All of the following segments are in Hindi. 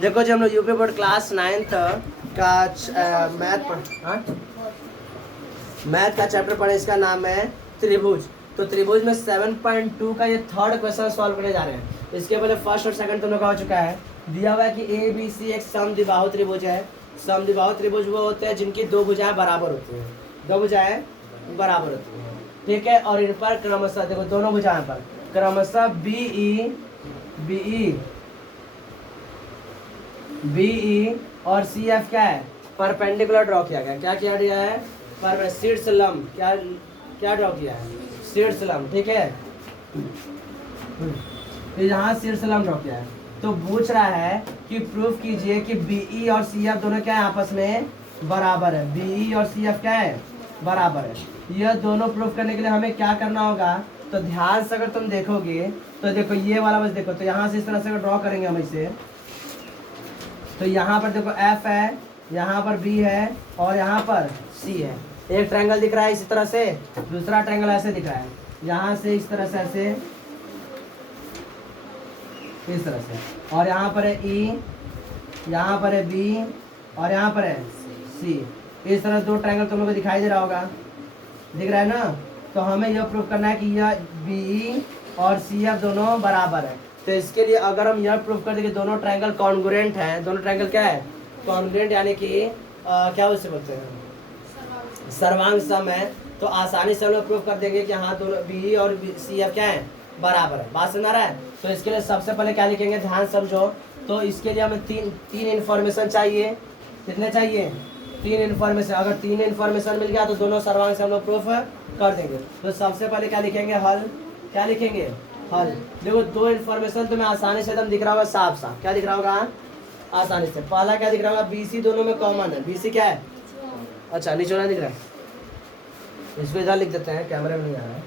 देखो जी हम लोग यूपी बोर्ड क्लास 9th का मैथ का चैप्टर पढ़े, इसका नाम है त्रिभुज। तो त्रिभुज में 7.2 का ये थर्ड क्वेश्चन सॉल्व करने जा रहे हैं। इसके पहले फर्स्ट और सेकंड दोनों का हो चुका है। दिया हुआ है कि ए बी सी एक समद्विबाहु त्रिभुज है। समद्विबाहु त्रिभुज वो होते हैं जिनकी दो भुजाएं बराबर होती हैं, दो भुजाएं बराबर होती हैं, ठीक है। और इन पर क्रमशः देखो दोनों भुजाएं पर क्रमशः बीई और सी एफ क्या है, परपेंडिकुलर ड्रॉ किया गया। क्या किया गया है, पर शीर्ष लंब क्या क्या ड्रॉ किया है, शीर्ष लंब, ठीक है। तो यहाँ शीर्ष लंब ड्रॉ किया है। तो पूछ रहा है कि प्रूफ कीजिए कि बीई और सी एफ दोनों क्या है, आपस में बराबर है। बीई और सी एफ क्या है, बराबर है। यह दोनों प्रूफ करने के लिए हमें क्या करना होगा, तो ध्यान से अगर तुम देखोगे तो देखो ये वाला बस देखो, तो यहाँ से इस तरह से ड्रॉ करेंगे हम इसे। तो यहाँ पर देखो F है, यहाँ पर B है और यहाँ पर C है। एक ट्रायंगल दिख रहा है इसी तरह से, दूसरा ट्रायंगल ऐसे दिख रहा है, यहाँ से इस तरह से ऐसे, इस तरह से। और यहाँ पर है E, यहाँ पर है B और यहाँ पर है C। इस तरह दो ट्रायंगल तुम लोग को दिखाई दे रहा होगा, दिख रहा है ना। तो हमें यह प्रूफ करना है कि यह BE और CF दोनों बराबर है। तो इसके लिए अगर हम यह प्रूफ कर दें कि दोनों ट्रायंगल कॉन्ग्रुएंट हैं, दोनों ट्रायंगल क्या है, कॉन्ग्रुएंट, यानी कि क्या उसे बोलते हैं, सर्वांग सम है, तो आसानी से हम लोग प्रूफ कर देंगे कि हाँ दोनों BE और CF क्या है, बराबर है। बात समझ आ रहा है। तो इसके लिए सबसे पहले क्या लिखेंगे, ध्यान समझो। तो इसके लिए हमें तीन इन्फॉर्मेशन चाहिए। कितने चाहिए, तीन इन्फॉर्मेशन। अगर तीन इन्फॉर्मेशन मिल गया तो दोनों सर्वांग से हम लोग प्रूफ कर देंगे। तो सबसे पहले क्या लिखेंगे, हल। क्या लिखेंगे, हल। देखो दो इन्फॉर्मेशन तो मैं आसानी से एकदम दिख रहा होगा, साफ साफ क्या दिख रहा होगा, आसानी से। पहला क्या दिख रहा होगा, BC दोनों में कॉमन है। BC क्या है, अच्छा नीचे वाला दिख रहा है, इसको इधर लिख देते हैं, कैमरे में नहीं आ रहा है।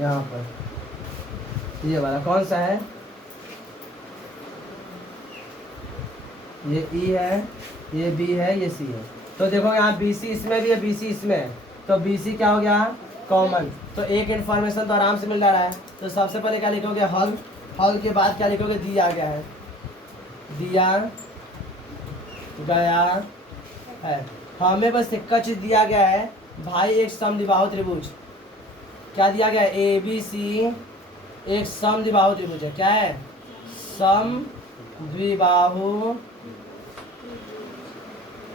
यहाँ पर ये वाला कौन सा है, ये E है, ये B है, ये C है। तो देखो यहाँ BC इसमें भी है, BC इसमें है, तो BC क्या हो गया, कॉमन। तो एक इन्फॉर्मेशन तो आराम से मिल रहा है। तो सबसे पहले क्या लिखोगे, हल। हल के बाद क्या लिखोगे, दिया गया है, दिया गया है। हमें बस एक चीज दिया गया है भाई, एक समद्विबाहु त्रिभुज। क्या दिया गया है, ABC एक समद्विबाहु त्रिभुज है। क्या है, समद्विबाहु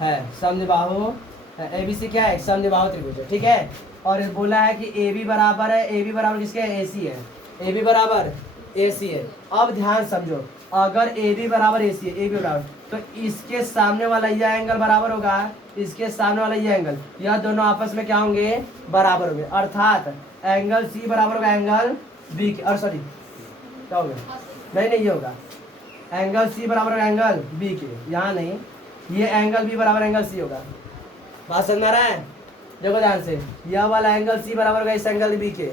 है, समद्विबाहु है। ABC क्या है, समद्विबाहु त्रिभुज है, ठीक है। और बोला है कि AB बराबर है, AB बराबर किसके है, AC है। AB बराबर AC है। अब ध्यान समझो, अगर AB बराबर AC है, AB बराबर, तो इसके सामने वाला यह एंगल बराबर होगा, इसके सामने वाला यह एंगल, यह दोनों आपस में क्या होंगे, बराबर होंगे। अर्थात एंगल C बराबर होगा एंगल B के, और सॉरी क्या होगा, नहीं ये होगा, एंगल C बराबर होगा एंगल B के, यहाँ नहीं, ये एंगल B बराबर एंगल C होगा। बात समझ में आ रहा है। देखो ध्यान से, यह वाला एंगल C बराबर होगा इस एंगल B के,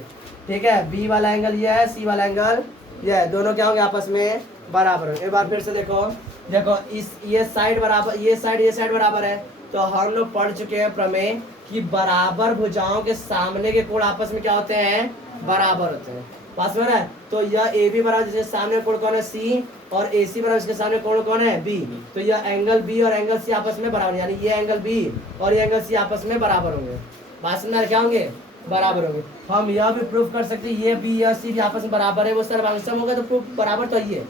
ठीक है। B वाला एंगल ये है, C वाला एंगल ये है, दोनों क्या होंगे, आपस में बराबर होंगे। एक बार फिर से देखो, इस ये साइड बराबर, ये साइड बराबर है। तो हम लोग पढ़ चुके हैं प्रमेय कि बराबर भुजाओं के सामने के कोण आपस में क्या होते हैं, बराबर होते हैं। पास में है। तो यह AB बराबर, जिसके सामने कोण कौन है, C, और AC बराबर इसके सामने कोण कौन है, B। तो यह एंगल B और एंगल C आपस में बराबर, यानी ये एंगल B और ये एंगल C आपस में बराबर होंगे। बात में क्या होंगे, बराबर होंगे। हम यह भी प्रूफ कर सकते हैं ये B और C भी आपस में बराबर है, वो सर्वांग होगा, तो प्रूफ बराबर तो ये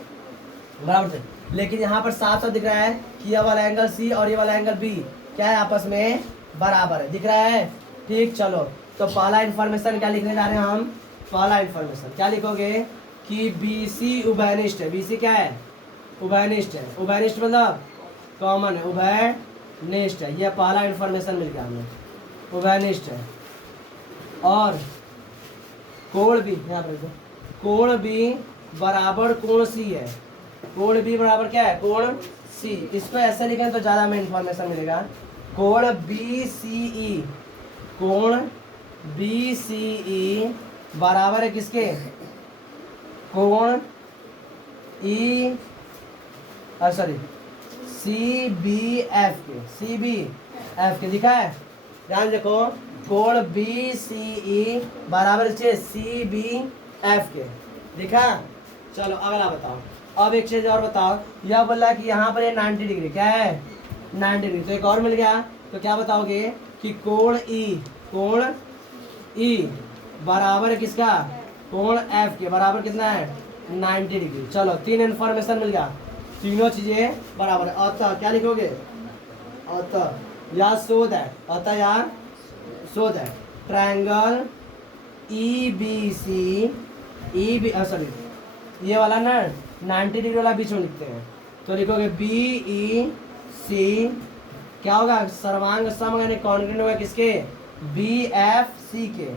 बराबर थे। लेकिन यहाँ पर साफ साफ दिख रहा है कि यह वाला एंगल C और ये वाला एंगल B क्या है, आपस में बराबर है, दिख रहा है, ठीक। चलो तो पहला इन्फॉर्मेशन क्या लिखने जा रहे हैं हम, पहला इन्फॉर्मेशन क्या लिखोगे कि BC उभयनिष्ठ है। BC क्या है, उभयनिष्ठ है। उभयनिष्ठ मतलब कॉमन है, उभयनिष्ठ है। यह पहला इन्फॉर्मेशन मिल गया हमें, उभयनिष्ठ है। और कोण B, यहाँ पर कोण B बराबर कोण C है। कोण B बराबर क्या है, कोण C। इसको ऐसे लिखें तो ज़्यादा हमें इन्फॉर्मेशन मिलेगा। कोण BCE, कोण BCE बराबर है किसके, कोण CBF के, CBF के, दिखा है, ध्यान देखो, कोण BCE बराबर CBF के, दिखा। चलो अगला बताओ। अब एक चीज और बताओ, यह बोला कि यहाँ पर ये 90 डिग्री क्या है, 90 डिग्री। तो एक और मिल गया, तो क्या बताओगे कि कोण ई बराबर है किसका, कोण एफ के बराबर कितना है, 90 डिग्री। चलो 3 इन्फॉर्मेशन मिल गया, तीनों चीजें बराबर है। अतः क्या लिखोगे, अतः या शो दैट, अतः या show that triangle EBC, sorry ये वाला ना 90 डिग्री वाला बीच में लिखते हैं, तो लिखोगे BEC क्या होगा, सर्वांग सम यानी कॉन्ग्रुएंट होगा किसके, BFC के,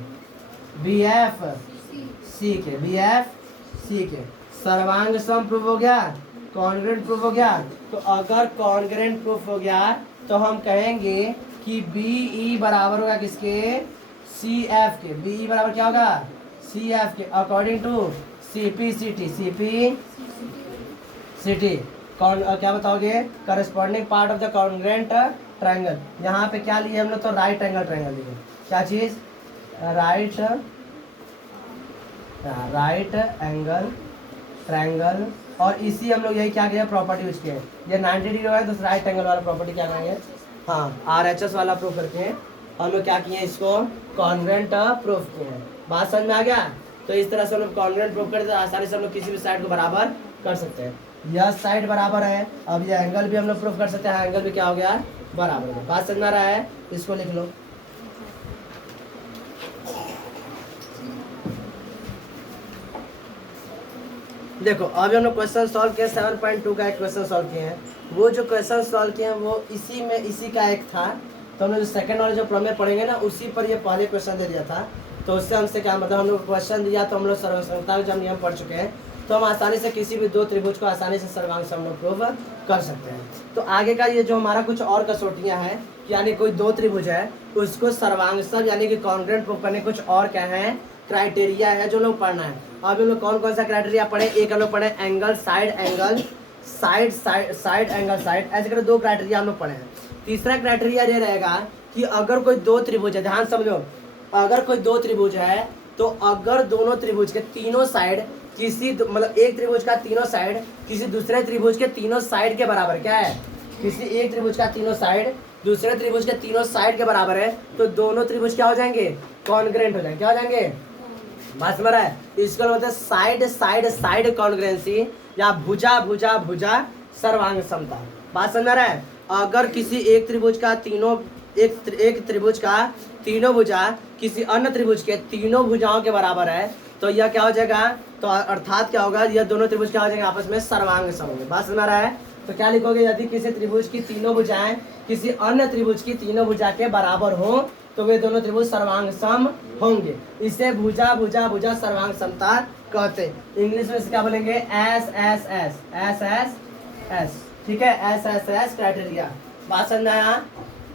BFC के सर्वांग सम प्रूफ हो गया, कॉन्ग्रुएंट प्रूफ हो गया। तो अगर कॉन्ग्रुएंट प्रूफ हो गया तो हम कहेंगे कि BE बराबर होगा किसके, CF के। BE बराबर क्या होगा, CF के अकॉर्डिंग टू CPCT कौन क्या बताओगे, corresponding part of the congruent triangle. यहाँ पे क्या लिए हम लोग, तो राइट एंगल ट्रायंगल लिए। क्या चीज, राइट एंगल ट्रायंगल। और इसी हम लोग यही क्या किया, प्रॉपर्टी यूज किए। ये 90 डिग्री है तो राइट एंगल वाला प्रॉपर्टी क्या करेंगे, हाँ RHS वाला प्रूफ करके हम लोग क्या किए, इसको कॉन्ग्रुएंट प्रूफ किए हैं। बात समझ में आ गया। तो इस तरह से हम लोग कॉन्ग्रुएंट प्रूफ करते हैं, आसानी से हम लोग किसी भी साइड को बराबर कर सकते हैं। यह साइड बराबर है, अब ये एंगल भी हम लोग प्रूफ कर सकते हैं, एंगल भी क्या हो गया, बराबर है। बात समझ में आ रहा है, इसको लिख लो। देखो अभी हम लोग क्वेश्चन सॉल्व किए, 7.2 का एक क्वेश्चन सॉल्व किए हैं। वो जो क्वेश्चन सॉल्व किए हैं वो इसी का एक था, तो हम लोग जो सेकंड वाले जो प्रमेय पढ़ेंगे ना उसी पर ये पहले क्वेश्चन दे दिया था। तो उससे हमसे क्या मतलब, हम लोग क्वेश्चन दिया तो हम लोग सर्वसंगता के जब नियम पढ़ चुके हैं, तो हम आसानी से किसी भी दो त्रिभुज को आसानी से सर्वांग सम प्रूव कर सकते हैं। तो आगे का ये जो हमारा कुछ और कसौटियाँ हैं, यानी कोई दो त्रिभुज है उसको सर्वांग सम यानी कि कॉन्ग्रुएंट प्रूव करने कुछ और क्या है, क्राइटेरिया है जो लोग पढ़ना है। अब हम लोग कौन कौन सा क्राइटेरिया पढ़े, एक हम लोग पढ़े angle side angle, side angle side, ऐसे करके 2 क्राइटेरिया हम लोग पढ़े हैं। तीसरा क्राइटेरिया ये रहेगा कि अगर कोई दो त्रिभुज है, ध्यान समझो, अगर कोई दो त्रिभुज है तो अगर दोनों त्रिभुज के तीनों साइड किसी मतलब एक त्रिभुज का तीनों साइड किसी दूसरे त्रिभुज के तीनों साइड के बराबर, क्या है, किसी एक त्रिभुज का तीनों साइड दूसरे त्रिभुज के तीनों साइड के बराबर है, तो दोनों त्रिभुज क्या हो जाएंगे, कॉन्ग्रुएंट हो जाएंगे। क्या हो जाएंगे, बात समझ रहा है। इसको बोलते हैं साइड कॉन्ग्रुएंसी या भुजा सर्वांग समता। बात समझ रहा है। अगर किसी एक त्रिभुज का तीनों भुजा किसी अन्य त्रिभुज के तीनों भुजाओं के बराबर है, तो यह क्या हो जाएगा, तो अर्थात क्या होगा, यह दोनों त्रिभुज क्या हो जाएंगे, आपस में सर्वांग सम होंगे। बात समझ रहा है। तो क्या लिखोगे, यदि किसी त्रिभुज की तीनों भुजाएं किसी अन्य त्रिभुज की तीनों भुजा के बराबर हो तो वे दोनों त्रिभुज सर्वांग सम होंगे। इसे भुजा सर्वांग समता कहते हैं। इंग्लिश में इसे क्या बोलेंगे, एस। ठीक है, एस क्राइटेरिया। बात समझ में आया।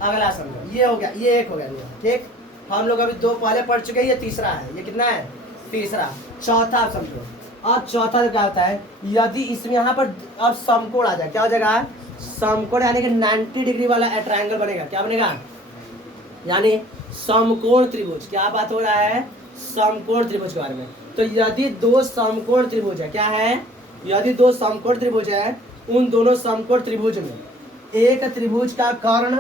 अगला समझो, ये हो गया, ये एक हो गया। ठीक, हम लोग अभी 2 पहले पढ़ चुके हैं, ये तीसरा है। ये कितना है, तीसरा। चौथा आप समझो। अब चौथा क्या होता है, यदि इसमें यहाँ पर अब समकोण आ जाए, क्या हो जाएगा, समकोण यानी कि 90 डिग्री वाला ट्रायंगल बनेगा। क्या बनेगा, यानी समकोण त्रिभुज। क्या बात हो रहा है, समकोण त्रिभुज के बारे में। तो यदि 2 समकोण त्रिभुज है, क्या है, यदि 2 समकोण त्रिभुज है, उन दोनों समकोण त्रिभुज में एक त्रिभुज का कर्ण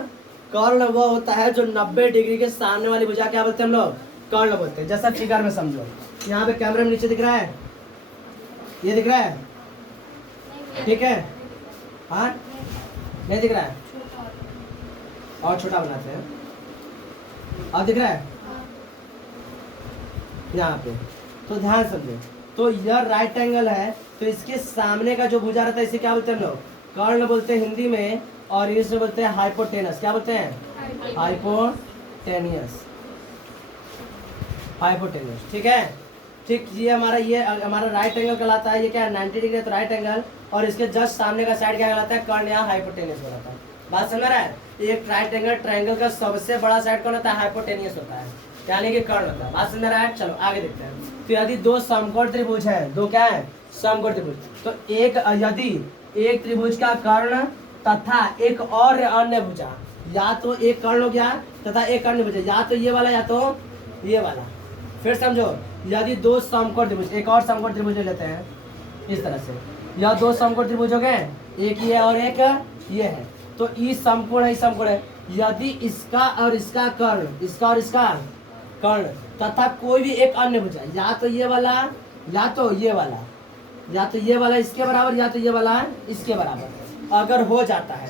वह होता है जो 90 डिग्री के सामने वाली भुजा क्या बोलते हैं हम लोग, कर्ण बोलते हैं। जैसा फिगर में समझो, यहाँ पे कैमरे में नीचे दिख रहा है, ये दिख रहा है, ठीक है, हाँ नहीं दिख रहा है, और छोटा बनाते हैं, अब दिख रहा है यहाँ पे। तो ध्यान समझो, तो यह राइट एंगल है, तो इसके सामने का जो भुजा रहता है इसे क्या बोलते हैं हम लोग, कर्ण बोलते हैं हिंदी में, और इसे बोलते हैं हाइपोटेनस। क्या बोलते हैं, हाइपोटेनियस। ठीक है, ठीक, ये हमारा राइट एंगल कहलाता है। ये क्या है, 90 डिग्री तो राइट एंगल, और इसके जस्ट सामने का साइड क्या कहलाता है, कर्ण या हाइपोटेनियस कहलाता है। बात समझ रहा है। एक राइट एंगल ट्रायंगल का सबसे बड़ा साइड कौन होता है, हाइपोटेनियस होता है, यानी कि कर्ण होता है। बात समझ रहा है। चलो आगे देखते हैं। तो यदि 2 समकोण त्रिभुज है, 2 क्या है, समकोण त्रिभुज, तो यदि एक त्रिभुज का कर्ण तथा एक और अन्य भुजा, या तो एक कर्ण हो गया तथा एक अन्य भुजा, या तो ये वाला या तो ये वाला। फिर समझो, यदि 2 समकोण त्रिभुज, एक और समकोण त्रिभुज लेते हैं, इस तरह से। यह दो समकोण त्रिभुज हो गए, एक ये और एक ये है। तो ई समकोण है, ई समकोण है। यदि इसका और इसका कर्ण, इसका और इसका कर्ण तथा कोई भी एक अन्य भुजा, या तो ये वाला या तो ये वाला, या तो ये वाला इसके बराबर या तो ये वाला इसके बराबर अगर हो जाता है,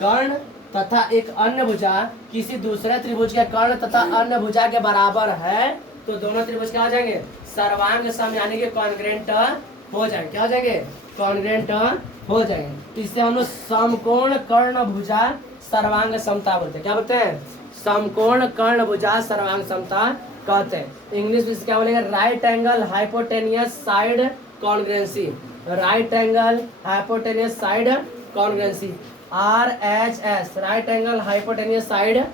कर्ण तथा एक अन्य भुजा किसी दूसरे त्रिभुज के कर्ण तथा अन्य भुजा के बराबर है, तो दोनों त्रिभुज क्या हो जाएंगे, सर्वांग सम यानी कि कॉन्ग्रुएंट हो जाएंगे। क्या हो जाएंगे, कॉन्ग्रुएंट हो जाएंगे। इससे हम लोग समकोण कर्ण भुजा सर्वांग समता बोलते हैं। क्या बोलते हैं, समकोण कर्ण भुजा सर्वांग समता कहते हैं। इंग्लिश में क्या बोलेंगे, right angle hypotenuse side congruency, right angle hypotenuse side congruency, RHS, right angle hypotenuse side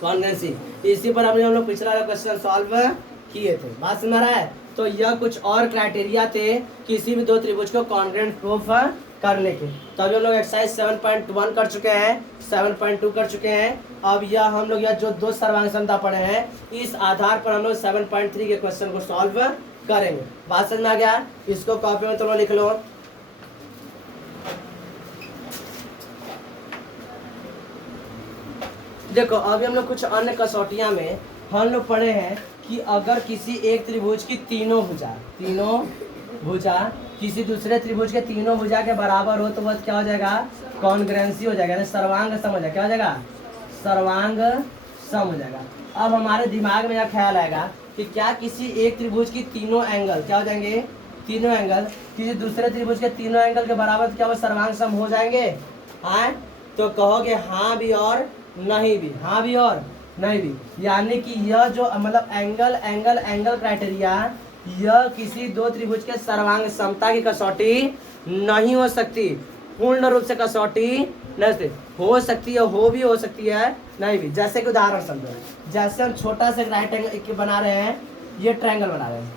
congruency. इसी पर हमने हम लोग पिछला वाला क्वेश्चन सॉल्व किए थे। बात समझ रहा है। तो यह कुछ और क्राइटेरिया थे किसी भी दो त्रिभुज को कॉन्ग्रुएंट प्रूफ करने के। तो अभी हम लोग एक्सरसाइज 7.1 कर चुके हैं, 7.2 कर चुके हैं। अब यह हम लोग यह जो दो सर्वांग समता पढ़े हैं, इस आधार पर हम लोग 7.3 के क्वेश्चन को सॉल्व करेंगे। बात समझ में आ गया। इसको कॉपी में तुम लोग लिख लो। देखो अभी हम लोग कुछ अन्य कसौटियां में हम लोग पढ़े हैं कि अगर किसी एक त्रिभुज की तीनों भुजा किसी दूसरे त्रिभुज के तीनों भुजा के बराबर हो तो वह क्या हो जाएगा, कॉन्ग्रुएंसी हो जाएगा, सर्वांग सम हो जाएगा। क्या हो जाएगा, सर्वांग सम हो जाएगा। अब हमारे दिमाग में यह ख्याल आएगा कि क्या किसी एक त्रिभुज की तीनों एंगल क्या हो जाएंगे, तीनों एंगल किसी दूसरे त्रिभुज के तीनों एंगल के बराबर, क्या वो सर्वांग सम हो जाएंगे। हाँ, तो कहोगे हाँ भी और नहीं भी, हाँ भी और नहीं भी। यानी कि यह जो मतलब एंगल क्राइटेरिया, यह किसी दो त्रिभुज के सर्वांग समता की कसौटी नहीं हो सकती, पूर्ण रूप से कसौटी नहीं हो सकती है, हो भी हो सकती है, नहीं भी। जैसे कि उदाहरण समझो, जैसे हम छोटा सा राइट एंगल बना रहे हैं, ये ट्रायंगल बना रहे हैं,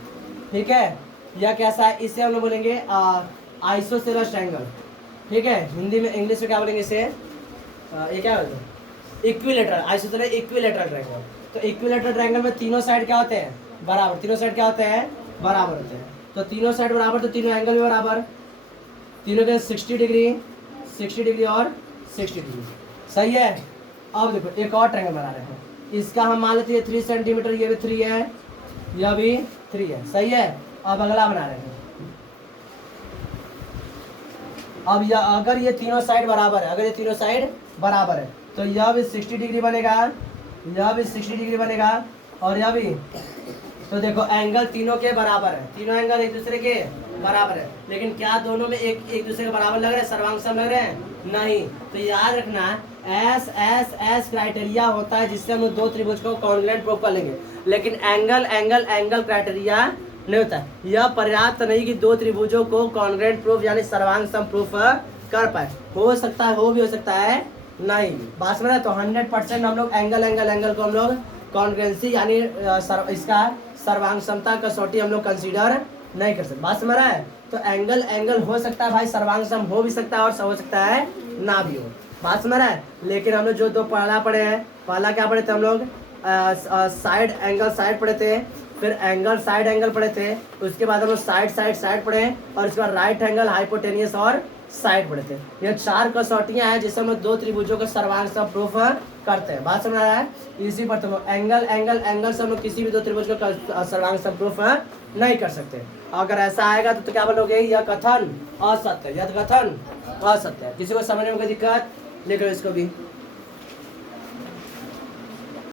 ठीक है। यह कैसा है, इसे हम लोग बोलेंगे आइसोसेलेस ट्रायंगल, ठीक है। हिंदी में, इंग्लिश में क्या बोलेंगे इसे, ये क्या बोलते हैं, इक्विलेटरल, आइसोसेलेस इक्विलेटरल ट्रायंगल। तो इक्विलेटरल ट्रायंगल में तीनों साइड क्या होते हैं, बराबर। तीनों साइड क्या होते हैं, बराबर होते हैं। तो तीनों साइड बराबर, तो तीनों एंगल भी बराबर, तीनों के 60 डिग्री और 60 डिग्री, सही है। अब देखो एक और ट्रायंगल बना रहे हैं, इसका हम मान लेते हैं 3 सेंटीमीटर, ये भी 3 है, यह भी 3 है, सही है। अब अगला बना रहे हैं। अब यह अगर ये तीनों साइड बराबर है, अगर ये तीनों साइड बराबर है तो यह भी 60 डिग्री बनेगा, यह भी 60 डिग्री बनेगा, और यह भी। तो देखो एंगल तीनों के बराबर है, तीनों एंगल एक दूसरे के बराबर है, लेकिन क्या दोनों में एक दूसरे के बराबर लग रहे हैं, सर्वांग सम लग रहे हैं, नहीं। तो याद रखना एस क्राइटेरिया होता है जिससे हम दो त्रिभुज को कॉन्ग्रुएंट प्रूफ कर लेंगे, लेकिन एंगल क्राइटेरिया नहीं होता है। यह पर्याप्त नहीं कि दो त्रिभुजों को कॉन्ग्रुएंट प्रूफ यानी सर्वांग सम प्रूफ कर पाए। हो सकता है, हो भी हो सकता है, नहीं। बात समझ रहे। तो 100% हम लोग एंगल को हम लोग कॉन्ग्रुएंसी यानी इसका सर्वांग समता कसौटी हम लोग कंसीडर नहीं कर सकते। बात समझ रहा है। तो एंगल हो सकता है भाई, सर्वांग सम हो भी सकता है और हो सकता है ना भी हो। बात समझ रहा है। लेकिन हम लोग जो दो पहला पढ़े हैं, पहला क्या पढ़े थे हम लोग, साइड एंगल साइड पढ़े थे, फिर एंगल साइड एंगल पढ़े थे, उसके बाद हम लोग साइड पढ़े, और उसके बाद राइट एंगल हाइपोटेनियस और साइड पढ़े थे। ये 4 कसौटियां हैं जिससे हम लोग दो त्रिभुजों का सर्वांग सम प्रूफ करते हैं। बात समझ रहा है। इसी पर तुम एंगल से हम लोग किसी भी दो त्रिभुज का सर्वांग सम प्रूफ नहीं कर सकते। अगर ऐसा आएगा तो क्या बोलोगे, यह कथन असत्य है, यह कथन असत्य है। किसी को समझने में कोई दिक्कत, लिख लो इसको भी।